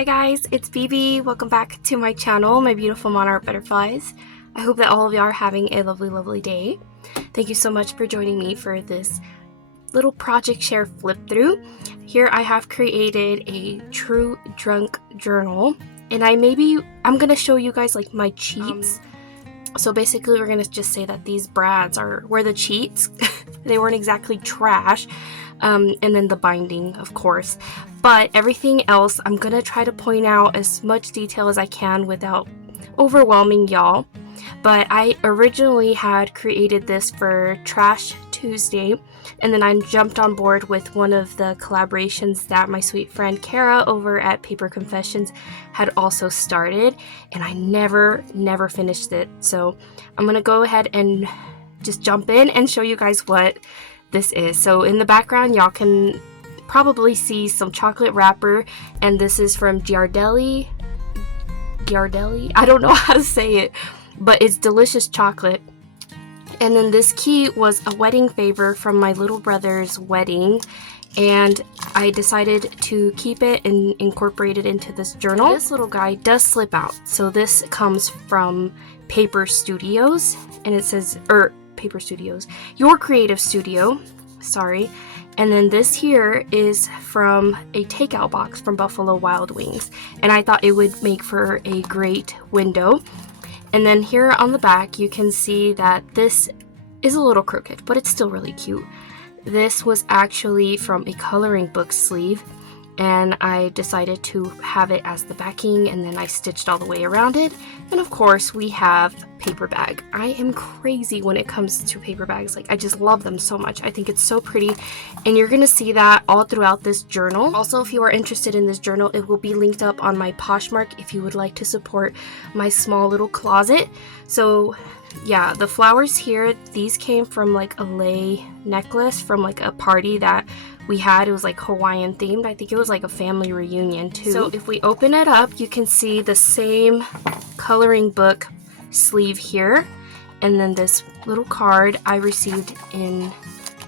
Hi guys, it's Phoebe. Welcome back to my channel, my beautiful monarch butterflies. I hope that all of you are having a lovely day. Thank you so much for joining me for this little project share flip through. Here I have created a true drunk journal, and I'm gonna show you guys like my cheats. So basically we're gonna just say that these brads were the cheats. They weren't exactly trash. And then the binding, of course, but everything else I'm gonna try to point out as much detail as I can without overwhelming y'all. But I originally had created this for Trash Tuesday, and then I jumped on board with one of the collaborations that my sweet friend Kara over at Paper Confessions had also started, and I never finished it. So I'm gonna go ahead and just jump in and show you guys what this is. So in the background y'all can probably see some chocolate wrapper, and this is from Ghirardelli. I don't know how to say it, but it's delicious chocolate. And then this key was a wedding favor from my little brother's wedding, and I decided to keep it and incorporate it into this journal. This little guy does slip out, so this comes from Paper Studios, and it says Paper Studios, your creative studio, sorry. And then this here is from a takeout box from Buffalo Wild Wings, and I thought it would make for a great window. And then here on the back you can see that this is a little crooked, but it's still really cute. This was actually from a coloring book sleeve, and I decided to have it as the backing, and then I stitched all the way around it. And of course we have paper bag. I am crazy when it comes to paper bags. Like, I just love them so much. I think it's so pretty, and you're gonna see that all throughout this journal. Also, if you are interested in this journal, it will be linked up on my Poshmark if you would like to support my small little closet. So yeah, the flowers here, these came from like a lei necklace from like a party that we had. It was like Hawaiian themed. I think it was like a family reunion too. So if we open it up, you can see the same coloring book sleeve here, and then this little card I received in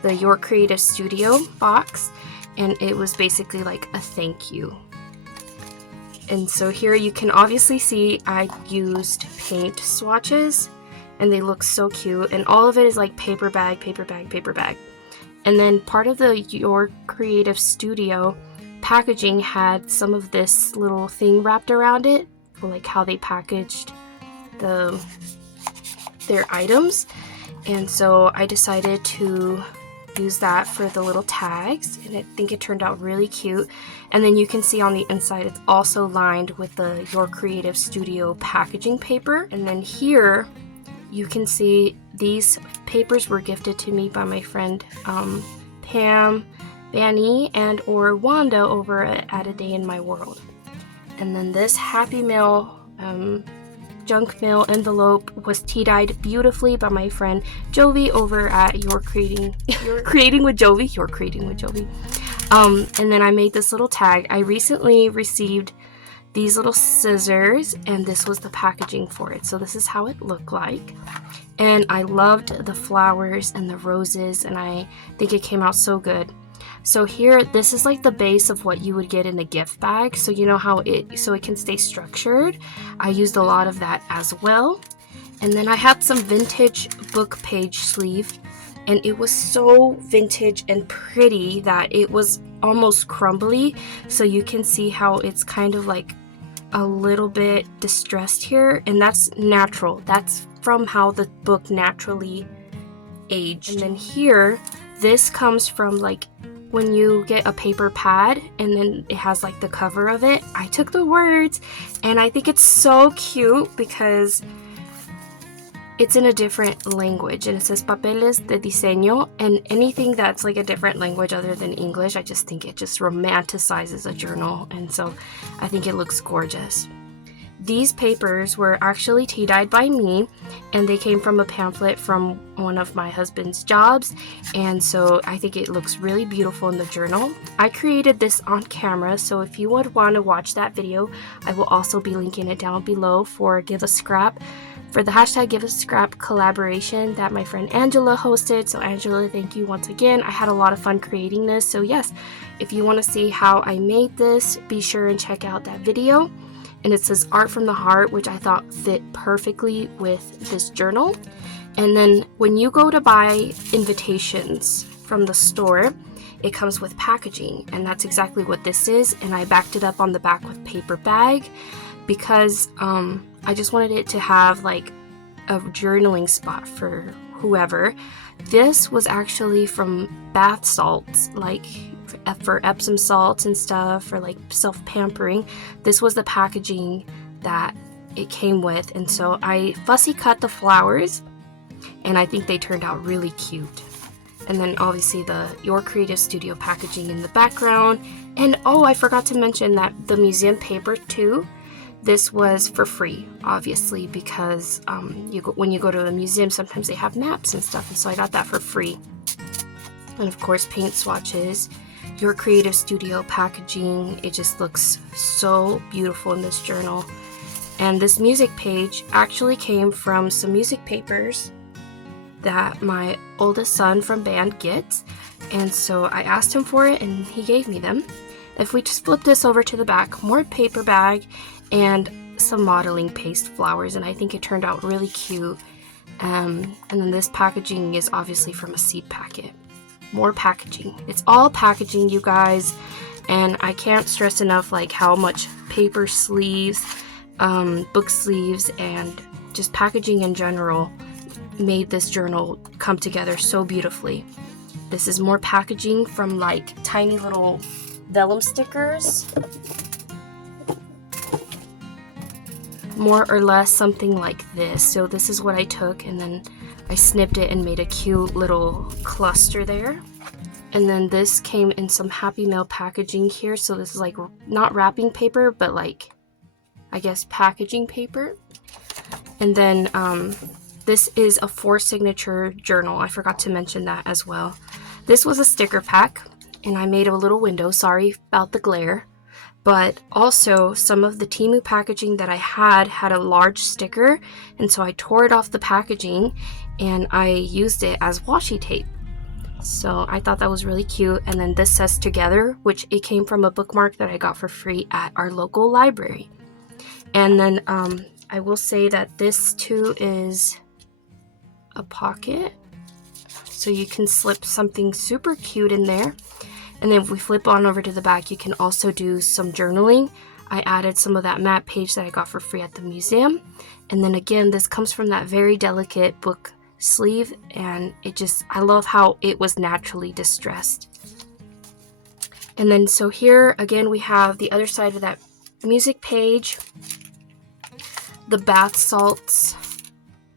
the Your Creative Studio box, and it was basically like a thank you. And so here you can obviously see I used paint swatches, and they look so cute, and all of it is like paper bag. And then part of the Your Creative Studio packaging had some of this little thing wrapped around it, for like how they packaged their items. And so I decided to use that for the little tags, and I think it turned out really cute. And then you can see on the inside it's also lined with the Your Creative Studio packaging paper. And then here you can see these papers were gifted to me by my friend Pam, Vanny, and or Wanda over at A Day in My World. And then this Happy Mail junk mail envelope was tea-dyed beautifully by my friend Jovi over at Your Creating with Jovi. And then I made this little tag. I recently received these little scissors, and this was the packaging for it. So this is how it looked like, and I loved the flowers and the roses, and I think it came out so good. So here, this is like the base of what you would get in a gift bag, so you know how it can stay structured. I used a lot of that as well. And then I had some vintage book page sleeve, and it was so vintage and pretty that it was almost crumbly, so you can see how it's kind of like a little bit distressed here, and that's natural. That's from how the book naturally aged. And then here, this comes from like when you get a paper pad and then it has like the cover of it. I took the words, and I think it's so cute because it's in a different language, and it says papeles de diseño, and anything that's like a different language other than English, I just think it just romanticizes a journal, and so I think it looks gorgeous. These papers were actually tea-dyed by me, and they came from a pamphlet from one of my husband's jobs, and so I think it looks really beautiful in the journal. I created this on camera, so if you would want to watch that video, I will also be linking it down below for Give a Scrap. for the hashtag Give a Scrap collaboration that my friend Angela hosted. So Angela, thank you once again. I had a lot of fun creating this. So yes, if you want to see how I made this, be sure and check out that video. And it says Art from the Heart, which I thought fit perfectly with this journal. And then when you go to buy invitations from the store, it comes with packaging, and that's exactly what this is. And I backed it up on the back with paper bag because I just wanted it to have like a journaling spot for whoever. This was actually from bath salts, like for Epsom salts and stuff, for like self-pampering. This was the packaging that it came with, and so I fussy cut the flowers, and I think they turned out really cute. And then obviously the Your Creative Studio packaging in the background. And oh, I forgot to mention that the museum paper too, this was for free, obviously, because when you go to a museum, sometimes they have maps and stuff, and so I got that for free. And of course, paint swatches, Your Creative Studio packaging. It just looks so beautiful in this journal. And this music page actually came from some music papers that my oldest son from band gets, and so I asked him for it and he gave me them. If we just flip this over to the back, more paper bag and some modeling paste flowers, and I think it turned out really cute. And then this packaging is obviously from a seed packet. More packaging. It's all packaging, you guys, and I can't stress enough like how much paper sleeves, book sleeves, and just packaging in general made this journal come together so beautifully. This is more packaging from like tiny little vellum stickers, more or less something like this. So this is what I took, and then I snipped it and made a cute little cluster there. And then this came in some Happy Mail packaging here, so this is like not wrapping paper, but like I guess packaging paper. And then this is a 4-signature journal. I forgot to mention that as well. This was a sticker pack, and I made a little window. Sorry about the glare. But also, some of the Temu packaging that I had a large sticker, and so I tore it off the packaging, and I used it as washi tape. So I thought that was really cute. And then this says Together, which it came from a bookmark that I got for free at our local library. And then I will say that this too is a pocket, so you can slip something super cute in there. And then if we flip on over to the back, you can also do some journaling. I added some of that matte page that I got for free at the museum. And then again, this comes from that very delicate book sleeve, and I love how it was naturally distressed. And then so here again we have the other side of that music page, the bath salts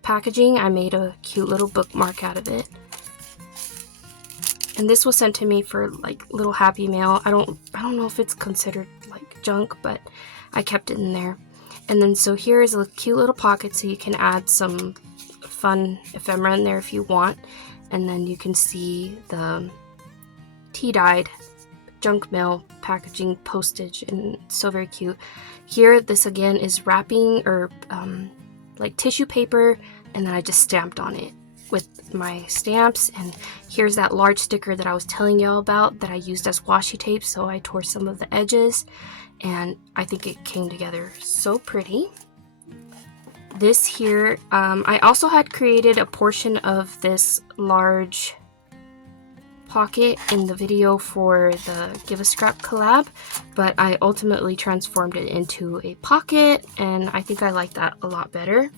packaging. I made a cute little bookmark out of it, and this was sent to me for like little Happy Mail. I don't know if it's considered like junk, but I kept it in there. And then so here is a cute little pocket, so you can add some fun ephemera in there if you want. And then you can see the tea-dyed junk mail packaging postage, and so very cute. Here, this again is wrapping or like tissue paper, and then I just stamped on it with my stamps. And here's that large sticker that I was telling y'all about that I used as washi tape, so I tore some of the edges, and I think it came together so pretty. This here, I also had created a portion of this large pocket in the video for the Give a Scrap collab, but I ultimately transformed it into a pocket, and I think I like that a lot better.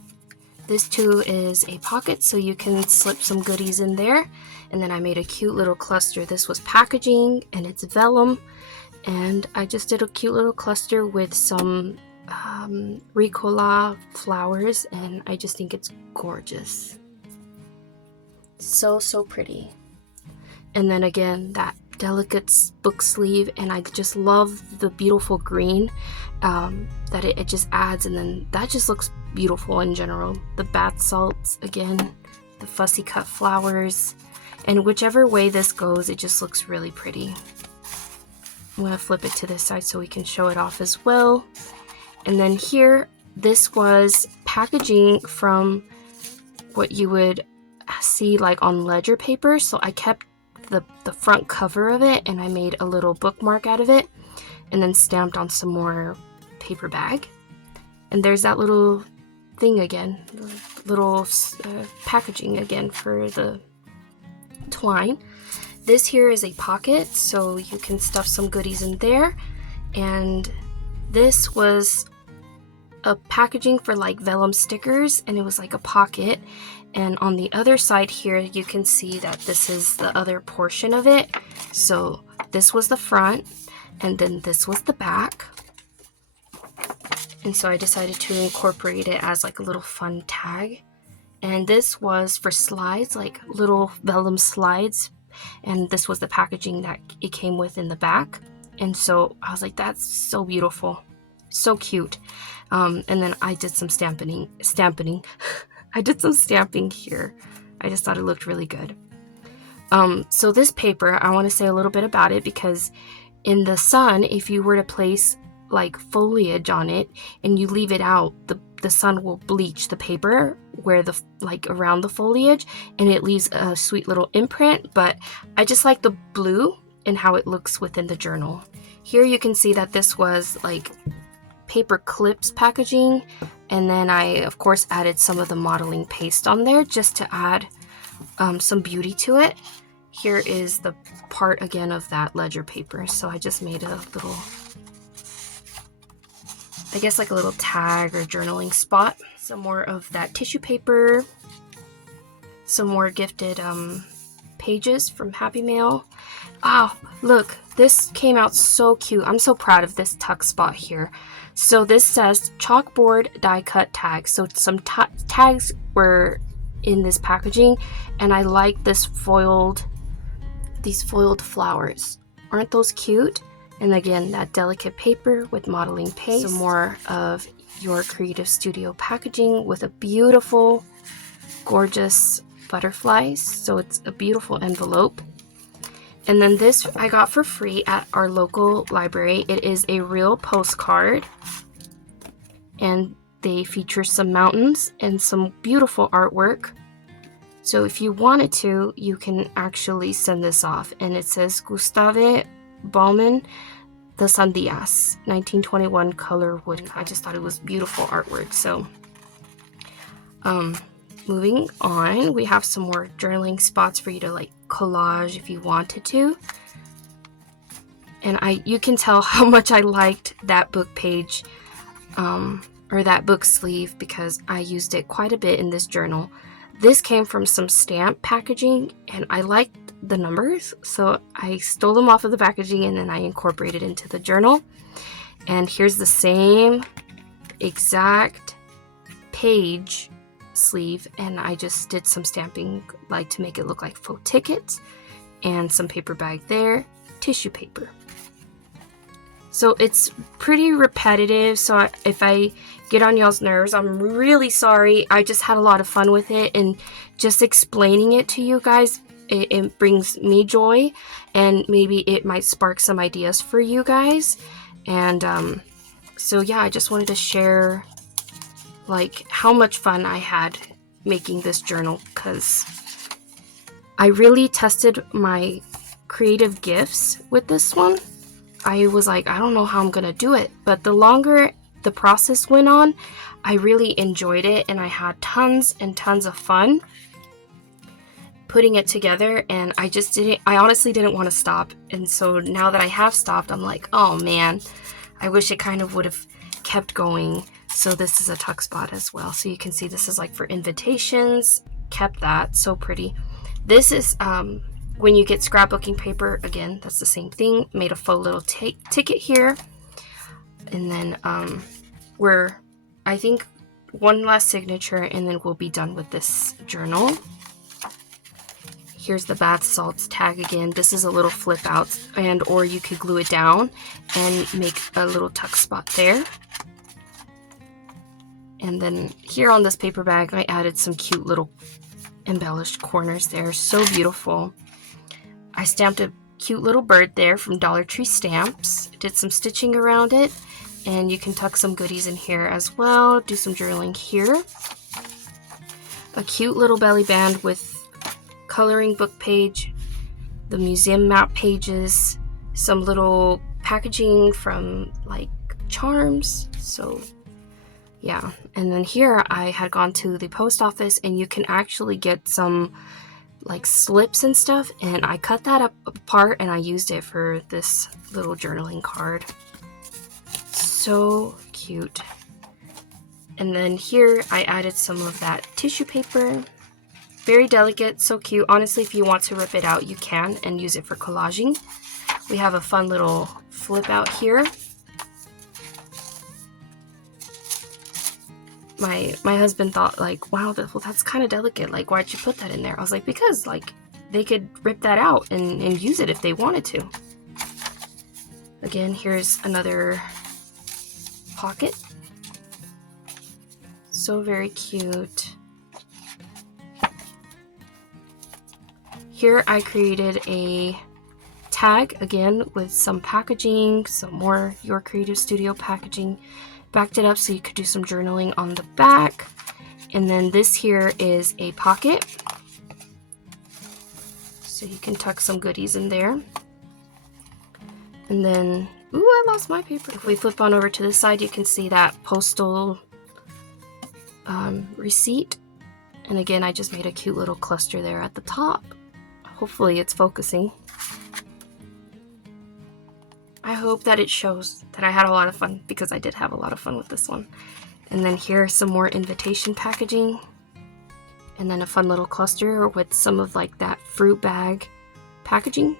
This too is a pocket, so you can slip some goodies in there. And then I made a cute little cluster. This was packaging, and it's vellum, and I just did a cute little cluster with some Ricola flowers, and I just think it's gorgeous. So pretty. And then again, that delicate book sleeve, and I just love the beautiful green that it just adds, and then that just looks beautiful in general. The bath salts again, the fussy cut flowers, and whichever way this goes, it just looks really pretty. I'm going to flip it to this side so we can show it off as well. And then here, this was packaging from what you would see like on ledger paper. So I kept the front cover of it and I made a little bookmark out of it and then stamped on some more paper bag. And there's that little thing again, little packaging again for the twine. This here is a pocket, so you can stuff some goodies in there. And this was a packaging for like vellum stickers, and it was like a pocket. And on the other side here, you can see that this is the other portion of it. So this was the front, and then this was the back. And so I decided to incorporate it as like a little fun tag. And this was for slides, like little vellum slides. And this was the packaging that it came with in the back. And so I was like, that's so beautiful, so cute. And then I did some stamping. I did some stamping here. I just thought it looked really good. So this paper, I want to say a little bit about it, because in the sun, if you were to place like foliage on it and you leave it out, the sun will bleach the paper where the like around the foliage, and it leaves a sweet little imprint. But I just like the blue and how it looks within the journal. Here you can see that this was like paper clips packaging, and then I of course added some of the modeling paste on there just to add some beauty to it. Here is the part again of that ledger paper, so I just made a little, I guess like a little tag or journaling spot. Some more of that tissue paper, some more gifted pages from Happy Mail. Oh, look, this came out so cute. I'm so proud of this tuck spot here. So this says chalkboard die cut tags. So some tags were in this packaging, and I like these foiled flowers. Aren't those cute? And again, that delicate paper with modeling paste. Some more of your Creative Studio packaging with a beautiful, gorgeous butterflies. So it's a beautiful envelope. And then this I got for free at our local library. It is a real postcard, and they feature some mountains and some beautiful artwork. So if you wanted to, you can actually send this off. And it says Gustave Bauman the Sandias, 1921 color wood. I just thought it was beautiful artwork. So moving on, we have some more journaling spots for you to like collage if you wanted to. And you can tell how much I liked that book page or that book sleeve, because I used it quite a bit in this journal. This came from some stamp packaging, and I liked the numbers, so I stole them off of the packaging and then I incorporated into the journal. And here's the same exact page sleeve, and I just did some stamping like to make it look like faux tickets, and some paper bag there, tissue paper. So it's pretty repetitive, so if I get on y'all's nerves, I'm really sorry. I just had a lot of fun with it, and just explaining it to you guys, it brings me joy, and maybe it might spark some ideas for you guys. And so yeah, I just wanted to share like how much fun I had making this journal, because I really tested my creative gifts with this one. I was like, I don't know how I'm gonna do it, but the longer the process went on, I really enjoyed it, and I had tons and tons of fun putting it together. And I honestly didn't want to stop. And so now that I have stopped, I'm like, oh man, I wish it kind of would have kept going. So this is a tuck spot as well, so you can see this is like for invitations. Kept that, so pretty. This is when you get scrapbooking paper, again, that's the same thing. Made a faux little ticket here. And then I think one last signature, and then we'll be done with this journal. Here's the bath salts tag again. This is a little flip out, or you could glue it down and make a little tuck spot there. And then here on this paper bag, I added some cute little embellished corners there. So beautiful. I stamped a cute little bird there from Dollar Tree Stamps. Did some stitching around it. and you can tuck some goodies in here as well. Do some journaling here. A cute little belly band with coloring book page, the museum map pages, some little packaging from like charms. So yeah, and then here I had gone to the post office, and you can actually get some like slips and stuff, and I cut that up apart and I used it for this little journaling card. So cute. And then here I added some of that tissue paper. Very delicate, so cute. Honestly, if you want to rip it out, you can, and use it for collaging. We have a fun little flip out here. My husband thought like, wow, well, that's kind of delicate. Like, why'd you put that in there? I was like, because like they could rip that out and use it if they wanted to. Again, here's another pocket. So very cute. Here I created a tag again with some packaging, some more Your Creative Studio packaging. Backed it up so you could do some journaling on the back. And then this here is a pocket, so you can tuck some goodies in there. And then, ooh, I lost my paper. If we flip on over to this side, you can see that postal receipt. And again, I just made a cute little cluster there at the top. Hopefully it's focusing. I hope that it shows that I had a lot of fun, because I did have a lot of fun with this one. And then here's some more invitation packaging, and then a fun little cluster with some of like that fruit bag packaging.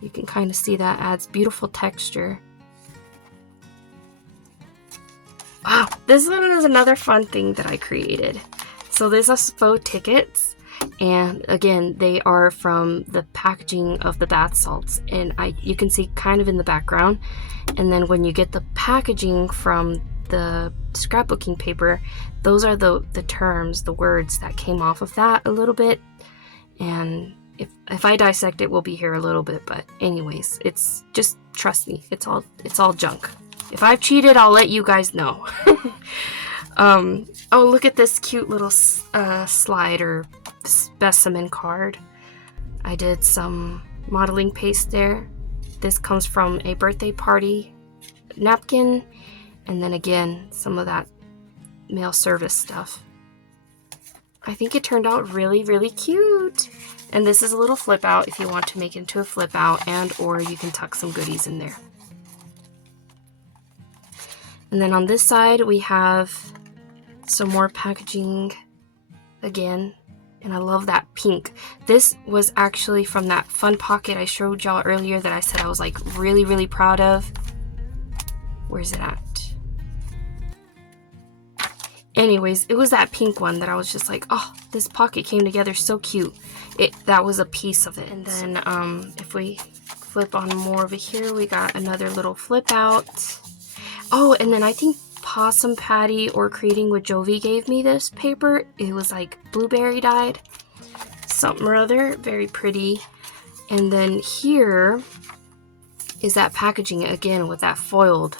You can kind of see that adds beautiful texture. Wow, this one is another fun thing that I created. So these are faux tickets, and again, they are from the packaging of the bath salts, and you can see kind of in the background. And then when you get the packaging from the scrapbooking paper, those are the terms, the words that came off of that a little bit. And if I dissect it, we'll be here a little bit, but anyways, it's just, trust me, it's all junk. If I've cheated, I'll let you guys know. Oh, look at this cute little slide or specimen card. I did some modeling paste there. This comes from a birthday party napkin, and then again, some of that mail service stuff. I think it turned out really, really cute. And this is a little flip out if you want to make it into a flip out, and or you can tuck some goodies in there. And then on this side, we have some more packaging again, and I love that pink. This was actually from that fun pocket I showed y'all earlier that I said I was like really, really proud of. Where's it at? Anyways, it was that pink one that I was just like, oh, this pocket came together so cute. That was a piece of it. And then if we flip on more over here, we got another little flip out. Oh, and then I think Possum Patty or Creating with Jovi gave me this paper. It was like blueberry dyed, something or other, very pretty. And then here is that packaging again with that foiled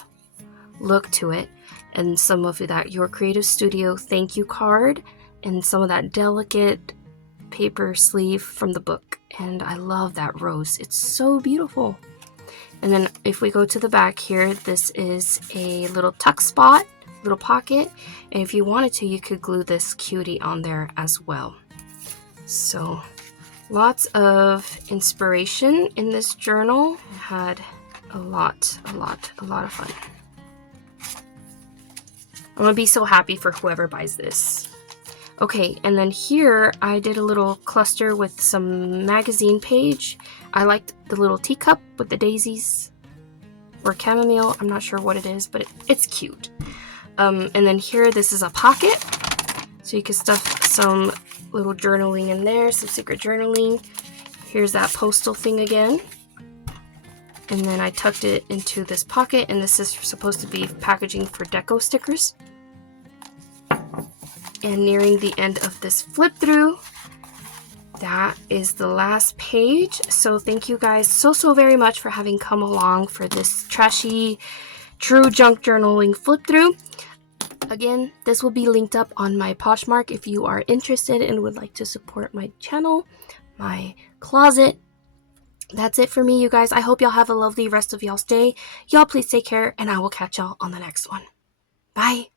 look to it, and some of that Your Creative Studio thank you card, and some of that delicate paper sleeve from the book. And I love that rose, it's so beautiful. And then if we go to the back here, this is a little tuck spot, little pocket, and if you wanted to, you could glue this cutie on there as well. So lots of inspiration in this journal. I had a lot of fun. I'm gonna be so happy for whoever buys this. Okay, and then here I did a little cluster with some magazine page. I liked the little teacup with the daisies or chamomile. I'm not sure what it is, but it's cute. And then here, this is a pocket, so you can stuff some little journaling in there, some secret journaling. Here's that postal thing again. And then I tucked it into this pocket, and this is supposed to be packaging for deco stickers. And nearing the end of this flip through, that is the last page. So thank you guys so very much for having come along for this trashy true junk journaling flip through. Again, this will be linked up on my Poshmark if you are interested and would like to support my channel, my closet. That's it for me, you guys. I hope y'all have a lovely rest of y'all's day. Y'all please take care, and I will catch y'all on the next one. Bye.